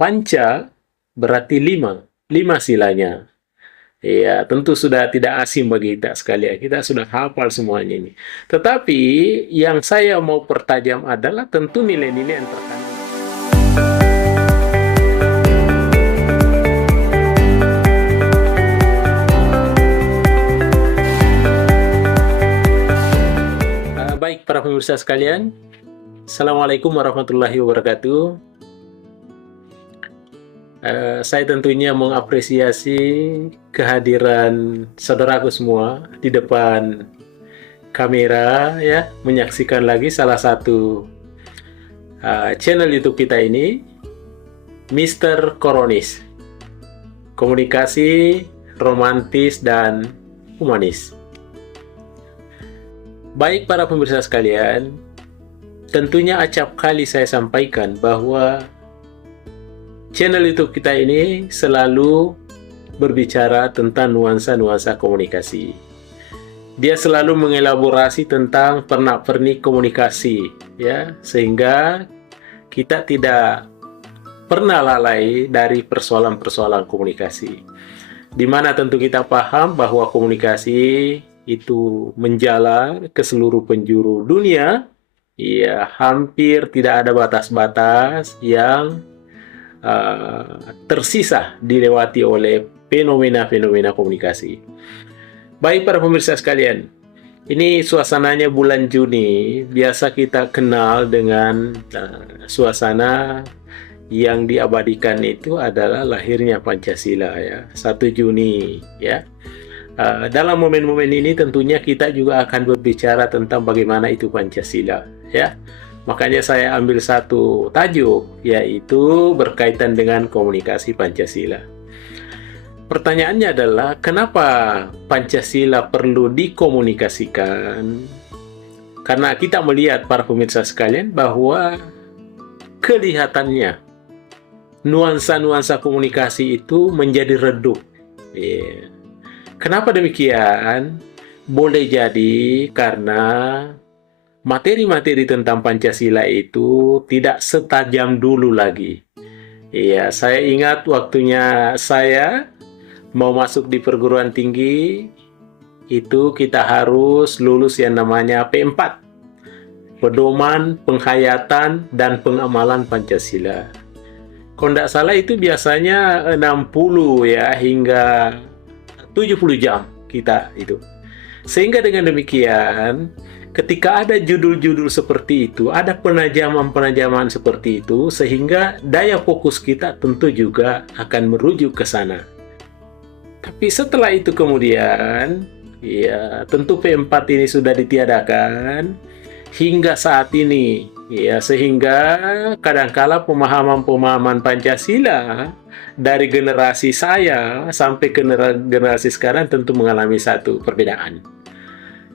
panca berarti lima silanya. Ya, tentu sudah tidak asing bagi kita sekalian. Kita sudah hafal semuanya ini. Tetapi yang saya mau pertajam adalah tentu nilai-nilai yang terkandung. Baik para pemirsa sekalian, Assalamualaikum warahmatullahi wabarakatuh. Saya tentunya mengapresiasi kehadiran saudaraku semua di depan kamera, ya, menyaksikan lagi salah satu channel YouTube kita ini, Mr. Koronis, komunikasi romantis dan humanis. Baik para pemirsa sekalian, tentunya acap kali saya sampaikan bahwa channel YouTube kita ini selalu berbicara tentang nuansa-nuansa komunikasi. Dia selalu mengelaborasi tentang pernak-pernik komunikasi, ya, sehingga kita tidak pernah lalai dari persoalan-persoalan komunikasi. Di mana tentu kita paham bahwa komunikasi itu menjalar ke seluruh penjuru dunia, ya, hampir tidak ada batas-batas yang tersisa dilewati oleh fenomena-fenomena komunikasi. Baik para pemirsa sekalian, ini suasananya bulan Juni, biasa kita kenal dengan suasana yang diabadikan itu adalah lahirnya Pancasila, ya, 1 Juni, ya. Dalam momen-momen ini tentunya kita juga akan berbicara tentang bagaimana itu Pancasila, ya. Makanya saya ambil satu tajuk, yaitu berkaitan dengan komunikasi Pancasila. Pertanyaannya adalah, kenapa Pancasila perlu dikomunikasikan? Karena kita melihat para pemirsa sekalian bahwa kelihatannya nuansa-nuansa komunikasi itu menjadi redup. Kenapa demikian? Boleh jadi karena materi-materi tentang Pancasila itu tidak setajam dulu lagi. Iya, saya ingat waktunya saya mau masuk di perguruan tinggi, itu kita harus lulus yang namanya P4, Pedoman, Penghayatan, dan Pengamalan Pancasila. Kalau tidak salah itu biasanya 60 ya, hingga 70 jam kita itu. Sehingga dengan demikian, ketika ada judul-judul seperti itu, ada penajaman-penajaman seperti itu, sehingga daya fokus kita tentu juga akan merujuk ke sana. Tapi setelah itu kemudian, ya, tentu P4 ini sudah ditiadakan hingga saat ini, ya, sehingga kadangkala pemahaman-pemahaman Pancasila dari generasi saya sampai ke generasi sekarang tentu mengalami satu perbedaan.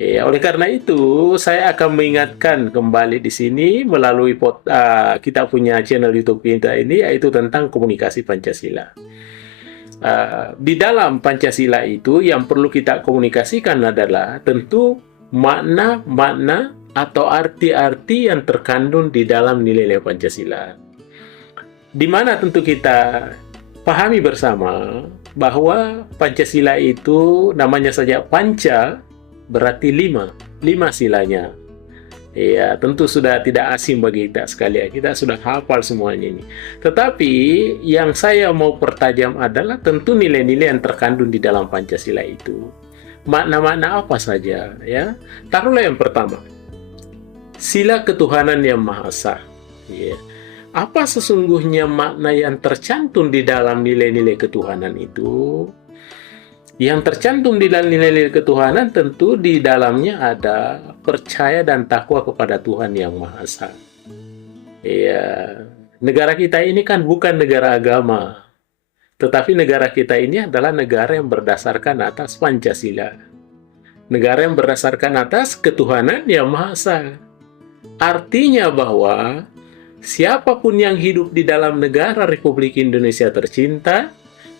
Ya, oleh karena itu, saya akan mengingatkan kembali di sini melalui kita punya channel YouTube kita ini, yaitu tentang komunikasi Pancasila. Di dalam Pancasila itu yang perlu kita komunikasikan adalah tentu makna-makna atau arti-arti yang terkandung di dalam nilai-nilai Pancasila. Di mana tentu kita pahami bersama bahwa Pancasila itu namanya saja Panca, berarti lima silanya. Ya, tentu sudah tidak asing bagi kita sekalian. Kita sudah hafal semuanya ini. Tetapi yang saya mau pertajam adalah tentu nilai-nilai yang terkandung di dalam Pancasila itu. Makna-makna apa saja, ya? Taruhlah yang pertama, sila ketuhanan yang Maha Esa. Ya. Apa sesungguhnya makna yang tercantum di dalam nilai-nilai ketuhanan itu? Yang tercantum di dalam nilai-nilai ketuhanan tentu di dalamnya ada percaya dan takwa kepada Tuhan yang Maha Esa. Ya, negara kita ini kan bukan negara agama, tetapi negara kita ini adalah negara yang berdasarkan atas Pancasila. Negara yang berdasarkan atas ketuhanan yang Maha Esa. Artinya bahwa siapapun yang hidup di dalam negara Republik Indonesia tercinta,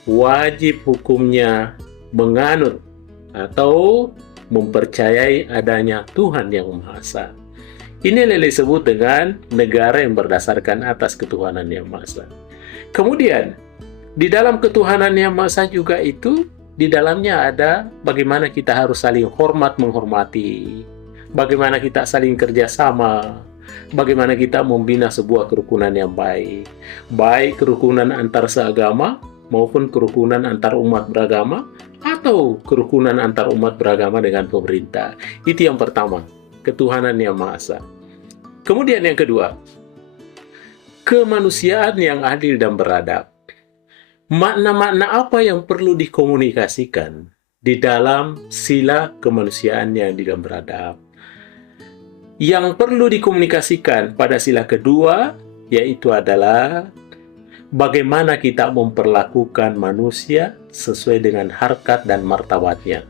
wajib hukumnya menganut atau mempercayai adanya Tuhan yang Maha Esa. Ini yang disebut dengan negara yang berdasarkan atas ketuhanan yang Maha Esa. Kemudian, di dalam ketuhanan yang Maha Esa juga itu, di dalamnya ada bagaimana kita harus saling hormat menghormati, bagaimana kita saling kerjasama, bagaimana kita membina sebuah kerukunan yang baik, baik kerukunan antar seagama maupun kerukunan antar umat beragama, atau kerukunan antar umat beragama dengan pemerintah. Itu yang pertama, ketuhanan yang Maha Esa. Kemudian yang kedua, kemanusiaan yang adil dan beradab. Makna-makna apa yang perlu dikomunikasikan di dalam sila kemanusiaan yang adil dan beradab? Yang perlu dikomunikasikan pada sila kedua, yaitu adalah bagaimana kita memperlakukan manusia sesuai dengan harkat dan martabatnya.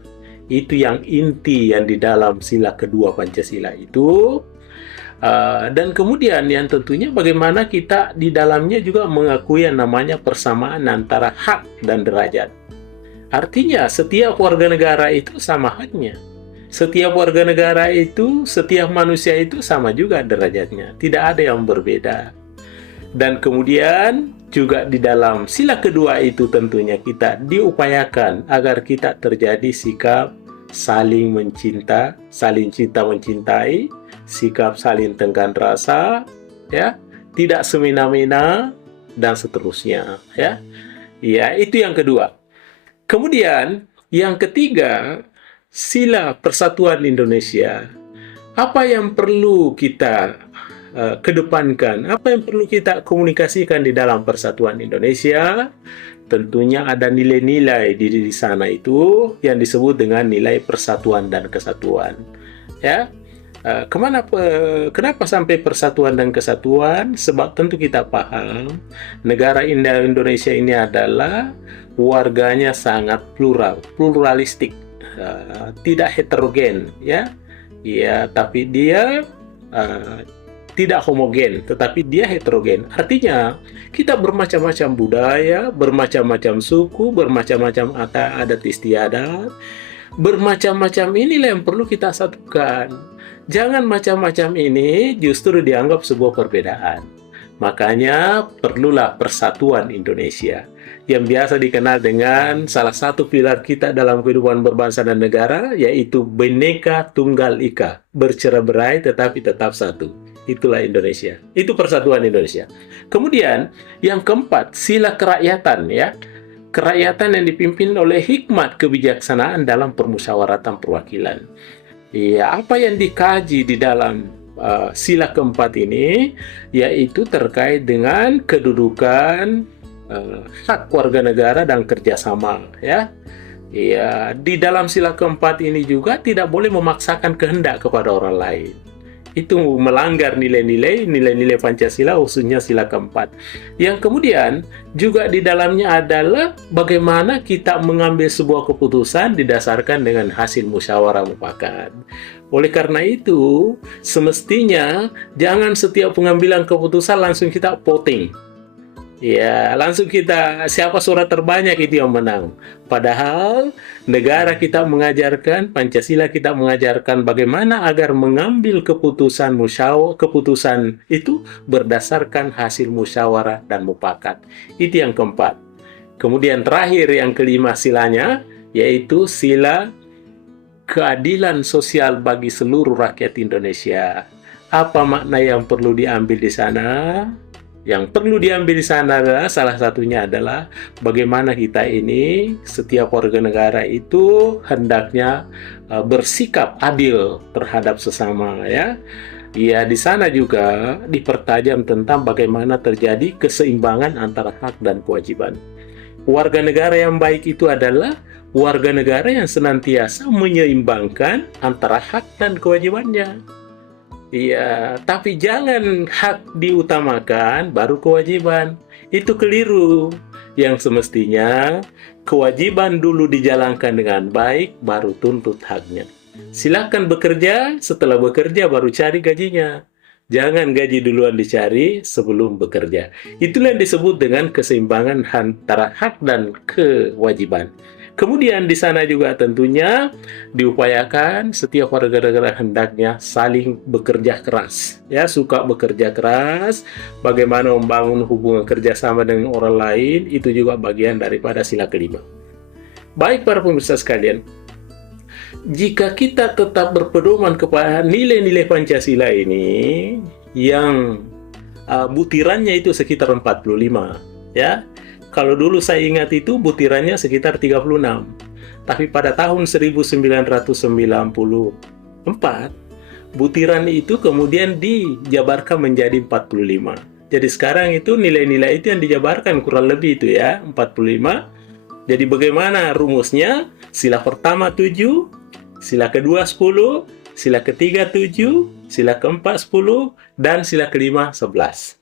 Itu yang inti yang di dalam sila kedua Pancasila itu. Dan kemudian yang tentunya bagaimana kita di dalamnya juga mengakui yang namanya persamaan antara hak dan derajat. Artinya setiap warga negara itu sama haknya. Setiap warga negara itu, setiap manusia itu sama juga derajatnya. Tidak ada yang berbeda. Dan kemudian juga di dalam sila kedua itu tentunya kita diupayakan agar kita terjadi sikap saling mencinta, saling cinta mencintai, sikap saling tenggang rasa, ya, tidak semena-mena dan seterusnya, ya. Ya, itu yang kedua. Kemudian yang ketiga, sila persatuan Indonesia. Apa yang perlu kita kedepankan? Apa yang perlu kita komunikasikan di dalam persatuan Indonesia? Tentunya ada nilai-nilai di sana itu yang disebut dengan nilai persatuan dan kesatuan. Ya, kenapa sampai persatuan dan kesatuan? Sebab tentu kita paham negara Indonesia ini adalah warganya sangat pluralistik, tidak heterogen, ya, tapi dia tidak homogen, tetapi dia heterogen. Artinya, kita bermacam-macam budaya, bermacam-macam suku, bermacam-macam adat istiadat, bermacam-macam inilah yang perlu kita satukan. Jangan macam-macam ini justru dianggap sebuah perbedaan. Makanya perlulah persatuan Indonesia, yang biasa dikenal dengan salah satu pilar kita dalam kehidupan berbangsa dan negara, yaitu Bhinneka Tunggal Ika, bercerai-berai tetapi tetap satu. Itulah Indonesia. Itu persatuan Indonesia. Kemudian yang keempat, sila kerakyatan, ya. Kerakyatan yang dipimpin oleh hikmat kebijaksanaan dalam permusyawaratan perwakilan. Ya, apa yang dikaji di dalam sila keempat ini, yaitu terkait dengan kedudukan hak warga negara dan kerjasama, ya. Ya, di dalam sila keempat ini juga tidak boleh memaksakan kehendak kepada orang lain. Itu melanggar nilai-nilai Pancasila, khususnya sila keempat. Yang kemudian juga di dalamnya adalah bagaimana kita mengambil sebuah keputusan didasarkan dengan hasil musyawarah mufakat. Oleh karena itu, semestinya jangan setiap pengambilan keputusan langsung kita voting. Ya, langsung kita siapa suara terbanyak itu yang menang. Padahal negara kita mengajarkan, Pancasila kita mengajarkan bagaimana agar mengambil keputusan itu berdasarkan hasil musyawarah dan mufakat. Itu yang keempat. Kemudian terakhir yang kelima silanya, yaitu sila keadilan sosial bagi seluruh rakyat Indonesia. Apa makna yang perlu diambil di sana? Yang perlu diambil di sana adalah salah satunya adalah bagaimana kita ini setiap warga negara itu hendaknya bersikap adil terhadap sesama, ya. Ya, di sana juga dipertajam tentang bagaimana terjadi keseimbangan antara hak dan kewajiban. Warga negara yang baik itu adalah warga negara yang senantiasa menyeimbangkan antara hak dan kewajibannya. Iya, tapi jangan hak diutamakan baru kewajiban. Itu keliru. Yang semestinya kewajiban dulu dijalankan dengan baik, baru tuntut haknya. Silakan bekerja, setelah bekerja baru cari gajinya. Jangan gaji duluan dicari sebelum bekerja. Itulah yang disebut dengan keseimbangan antara hak dan kewajiban. Kemudian di sana juga tentunya diupayakan setiap warga negara hendaknya saling bekerja keras, ya, suka bekerja keras, bagaimana membangun hubungan kerjasama dengan orang lain, itu juga bagian daripada sila kelima. Baik para pemirsa sekalian, jika kita tetap berpedoman kepada nilai-nilai Pancasila ini, yang butirannya itu sekitar 45, ya. Kalau dulu saya ingat itu butirannya sekitar 36. Tapi pada tahun 1994, butiran itu kemudian dijabarkan menjadi 45. Jadi sekarang itu nilai-nilai itu yang dijabarkan kurang lebih itu ya, 45. Jadi bagaimana rumusnya? Sila pertama 7, sila kedua 10, sila ketiga 7, sila keempat 10, dan sila kelima 11.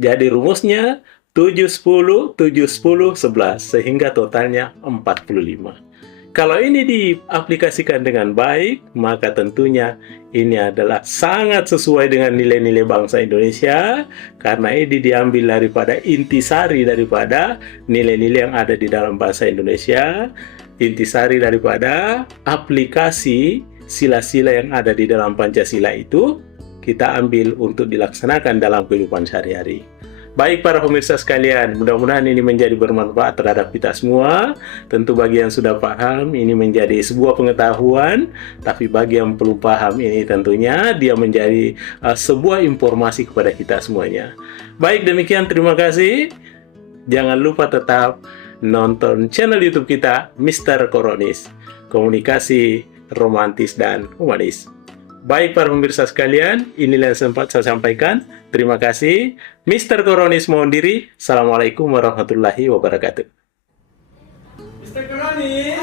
Jadi rumusnya 7, 10, 7, 10, 11, sehingga totalnya 45. Kalau ini diaplikasikan dengan baik, maka tentunya ini adalah sangat sesuai dengan nilai-nilai bangsa Indonesia, karena ini diambil daripada intisari daripada nilai-nilai yang ada di dalam bahasa Indonesia, intisari daripada aplikasi sila-sila yang ada di dalam Pancasila itu, kita ambil untuk dilaksanakan dalam kehidupan sehari-hari. Baik para pemirsa sekalian, mudah-mudahan ini menjadi bermanfaat terhadap kita semua. Tentu bagi yang sudah paham, ini menjadi sebuah pengetahuan. Tapi bagi yang belum paham, ini tentunya dia menjadi sebuah informasi kepada kita semuanya. Baik, demikian, terima kasih. Jangan lupa tetap nonton channel YouTube kita, Mr. Koronis. Komunikasi romantis dan humanis. Baik para pemirsa sekalian, inilah yang sempat saya sampaikan. Terima kasih. Mr. Koronis mohon diri. Assalamualaikum warahmatullahi wabarakatuh. Mr. Koronis.